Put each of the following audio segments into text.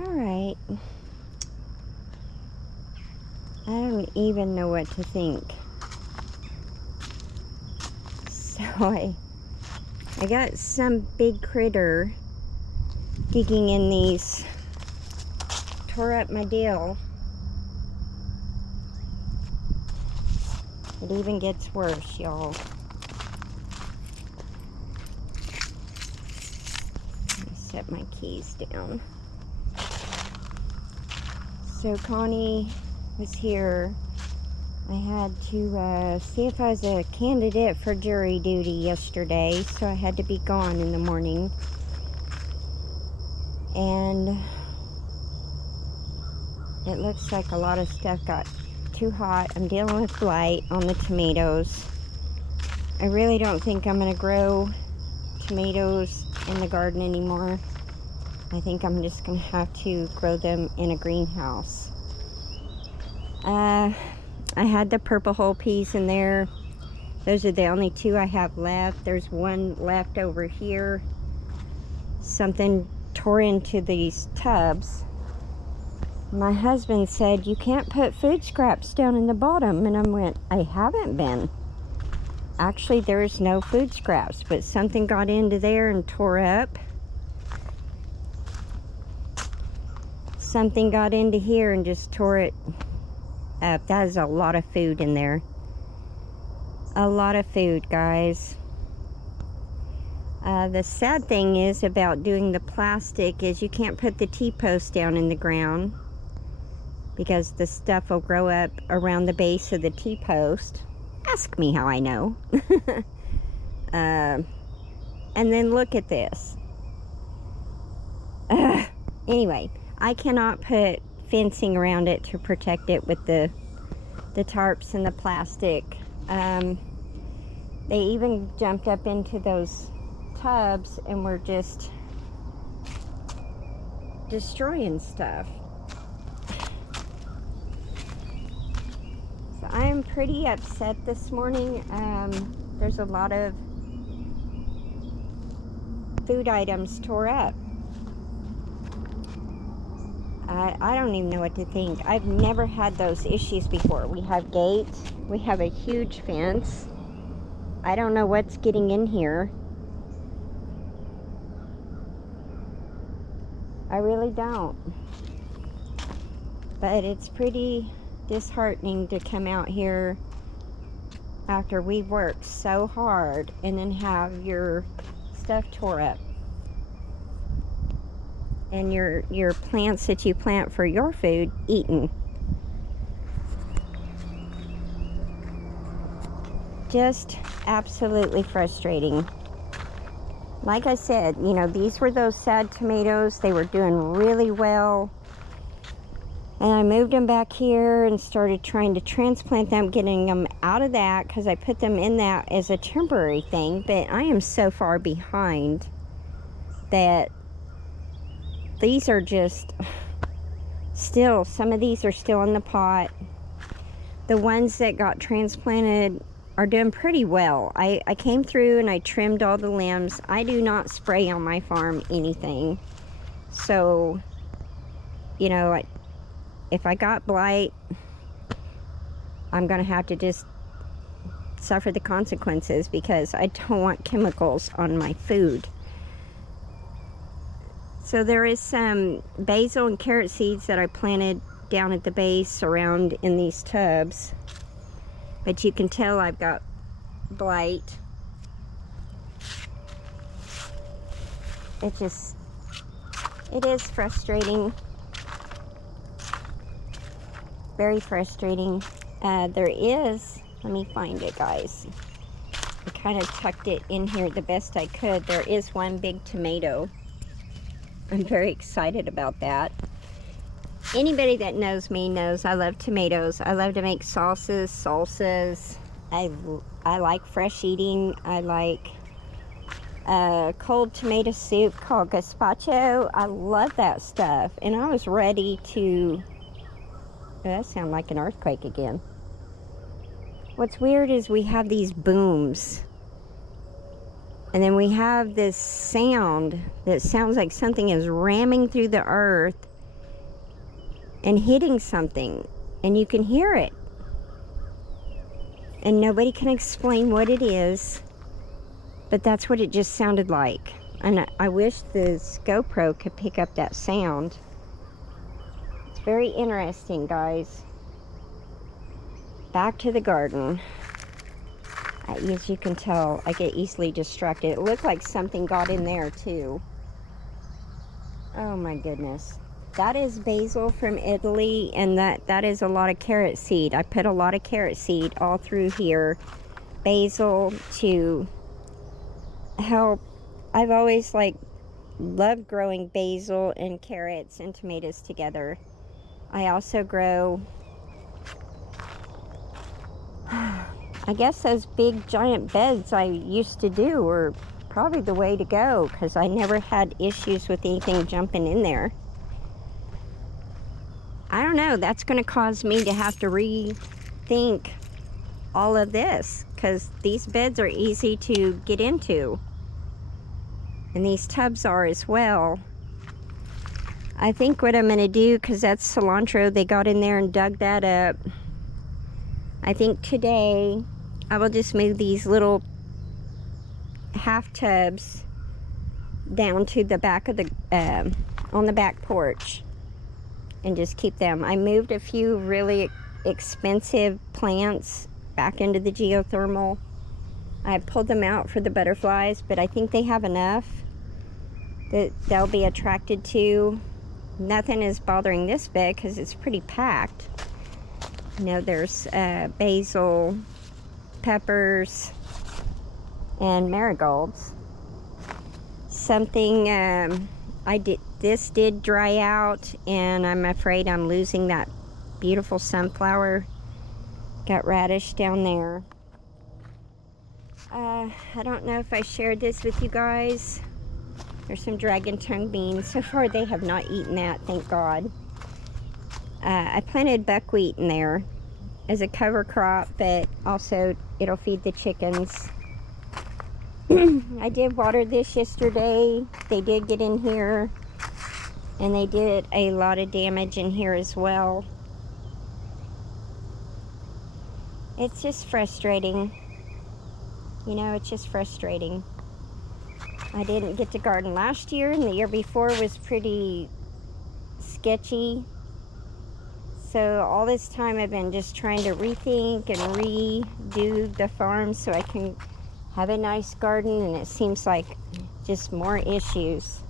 Alright. I don't even know what to think. So I got some big critter digging in these. Tore up my dill. It even gets worse, y'all. Let me set my keys down. So Connie was here. I had to see if I was a candidate for jury duty yesterday, so I had to be gone in the morning. And it looks like a lot of stuff got too hot. I'm dealing with blight on the tomatoes. I really don't think I'm going to grow tomatoes in the garden anymore. I think I'm just going to have to grow them in a greenhouse. I had the purple whole peas in there. Those are the only two I have left. There's one left over here. Something tore into these tubs. My husband said, you can't put food scraps down in the bottom. And I went, I haven't been. Actually, there's no food scraps, but something got into there and tore up. Something got into here and just tore it up. That is a lot of food in there. A lot of food, guys. The sad thing is about doing the plastic is you can't put the T-post down in the ground because the stuff will grow up around the base of the T-post. Ask me how I know. And then look at this. Anyway, I cannot put fencing around it to protect it with the tarps and the plastic. They even jumped up into those tubs and were just destroying stuff. So I'm pretty upset this morning. There's a lot of food items tore up. I don't even know what to think. I've never had those issues before. We have gates. We have a huge fence. I don't know what's getting in here. I really don't. But it's pretty disheartening to come out here after we've worked so hard and then have your stuff tore up. And your plants that you plant for your food eaten. Just absolutely frustrating. Like I said, you know, these were those sad tomatoes. They were doing really well. And I moved them back here and started trying to transplant them, getting them out of that because I put them in that as a temporary thing. But I am so far behind that these are just still, some of these are still in the pot. The ones that got transplanted are doing pretty well. I came through and I trimmed all the limbs. I do not spray on my farm anything. So, you know, if I got blight, I'm going to have to just suffer the consequences because I don't want chemicals on my food. So there is some basil and carrot seeds that I planted down at the base around in these tubs. But you can tell I've got blight. It is frustrating. Very frustrating. There is, let me find it, guys. I kind of tucked it in here the best I could. There is one big tomato. I'm very excited about that. Anybody that knows me knows I love tomatoes. I love to make salsas. I like fresh eating. I like cold tomato soup called gazpacho. I love that stuff. And I was ready to... Oh, that sounded like an earthquake again. What's weird is we have these booms. And then we have this sound that sounds like something is ramming through the earth and hitting something, and you can hear it. And nobody can explain what it is, but that's what it just sounded like. And I wish this GoPro could pick up that sound. It's very interesting, guys. Back to the garden. As you can tell, I get easily distracted. It looked like something got in there too. Oh my goodness. That is basil from Italy, and that is a lot of carrot seed. I put a lot of carrot seed all through here. Basil to help. I've always loved growing basil and carrots and tomatoes together. I also grow, I guess those big giant beds I used to do were probably the way to go, because I never had issues with anything jumping in there. I don't know, that's going to cause me to have to rethink all of this, because these beds are easy to get into. And these tubs are as well. I think what I'm going to do, because that's cilantro, they got in there and dug that up. I think today I will just move these little half tubs down to the back of the, on the back porch, and just keep them. I moved a few really expensive plants back into the geothermal. I pulled them out for the butterflies, but I think they have enough that they'll be attracted to. Nothing is bothering this bed because it's pretty packed. You know, there's basil, peppers, and marigolds. Something this did dry out, and I'm afraid I'm losing that beautiful sunflower. Got radish down there. I don't know if I shared this with you guys. There's some dragon tongue beans. So far they have not eaten that, thank God. I planted buckwheat in there as a cover crop, but also it'll feed the chickens. I did water this yesterday. They did get in here, and they did a lot of damage in here as well. It's just frustrating. You know, it's just frustrating. I didn't get to garden last year, and the year before was pretty sketchy. So all this time I've been just trying to rethink and redo the farm so I can have a nice garden, and it seems like just more issues.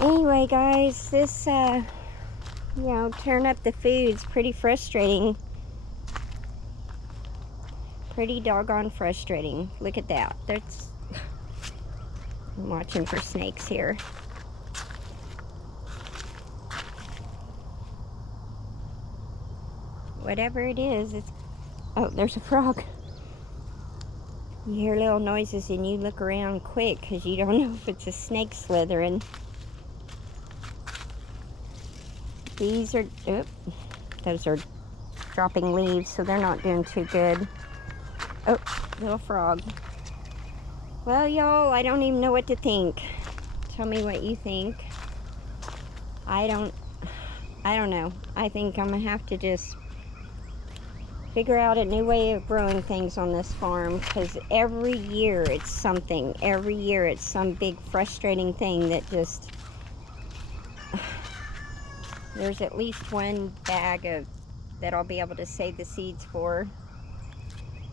Anyway, guys, this, you know, tearing up the food's pretty frustrating. Pretty doggone frustrating. Look at that. There's... I'm watching for snakes here. Whatever it is, it's... Oh, there's a frog. You hear little noises and you look around quick because you don't know if it's a snake slithering. These are... Oop, those are dropping leaves, so they're not doing too good. Oh, little frog. Well, y'all, I don't even know what to think. Tell me what you think. I don't know. I think I'm gonna have to just figure out a new way of growing things on this farm, because every year it's something. Every year it's some big frustrating thing that just... There's at least one bag of that I'll be able to save the seeds for.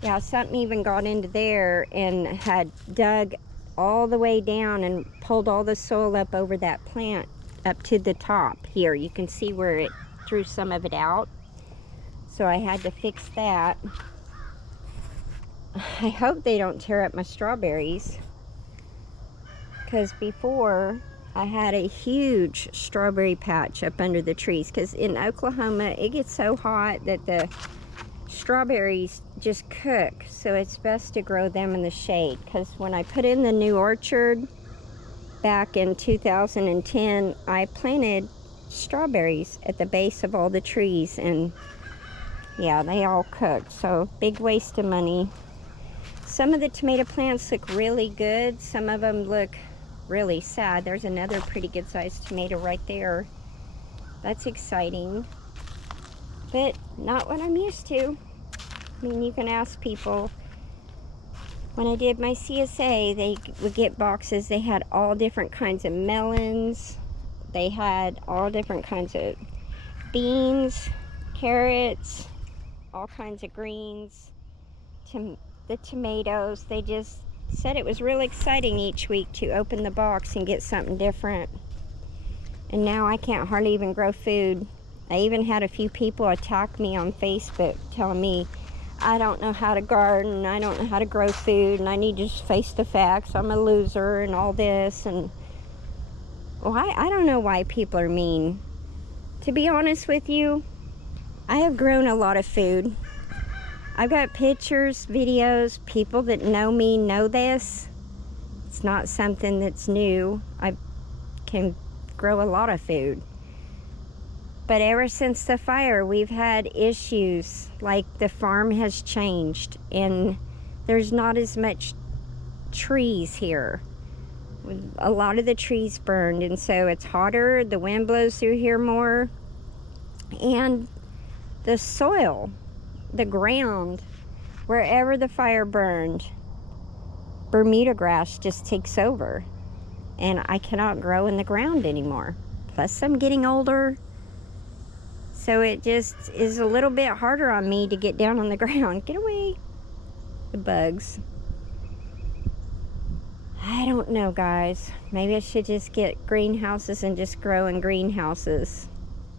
Yeah, something even got into there and had dug all the way down and pulled all the soil up over that plant up to the top here. You can see where it threw some of it out. So I had to fix that. I hope they don't tear up my strawberries, because before I had a huge strawberry patch up under the trees, because in Oklahoma it gets so hot that the strawberries just cook, so it's best to grow them in the shade. Because when I put in the new orchard back in 2010, I planted strawberries at the base of all the trees, and yeah, they all cooked, so big waste of money. Some of the tomato plants look really good, some of them look really sad. There's another pretty good sized tomato right there. That's exciting, but not what I'm used to. I mean, you can ask people. When I did my CSA, they would get boxes. They had all different kinds of melons. They had all different kinds of beans, carrots, all kinds of greens, the tomatoes. They just said it was really exciting each week to open the box and get something different. And now I can't hardly even grow food. I even had a few people attack me on Facebook telling me I don't know how to garden, I don't know how to grow food, and I need to just face the facts, I'm a loser and all this. And well, I don't know why people are mean. To be honest with you, I have grown a lot of food. I've got pictures, videos, people that know me know this. It's not something that's new. I can grow a lot of food. But ever since the fire, we've had issues. Like the farm has changed and there's not as much trees here. A lot of the trees burned, and so it's hotter. The wind blows through here more. And the soil, the ground, wherever the fire burned, Bermuda grass just takes over. And I cannot grow in the ground anymore. Plus I'm getting older. So it just is a little bit harder on me to get down on the ground. Get away, the bugs. I don't know, guys. Maybe I should just get greenhouses and just grow in greenhouses.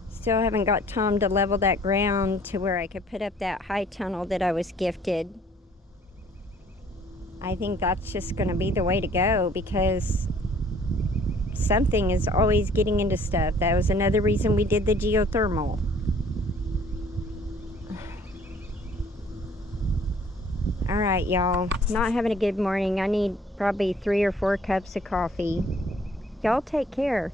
Still haven't got time to level that ground to where I could put up that high tunnel that I was gifted. I think that's just going to be the way to go, because something is always getting into stuff. That was another reason we did the geothermal. All right, y'all. Not having a good morning. I need probably 3 or 4 cups of coffee. Y'all take care.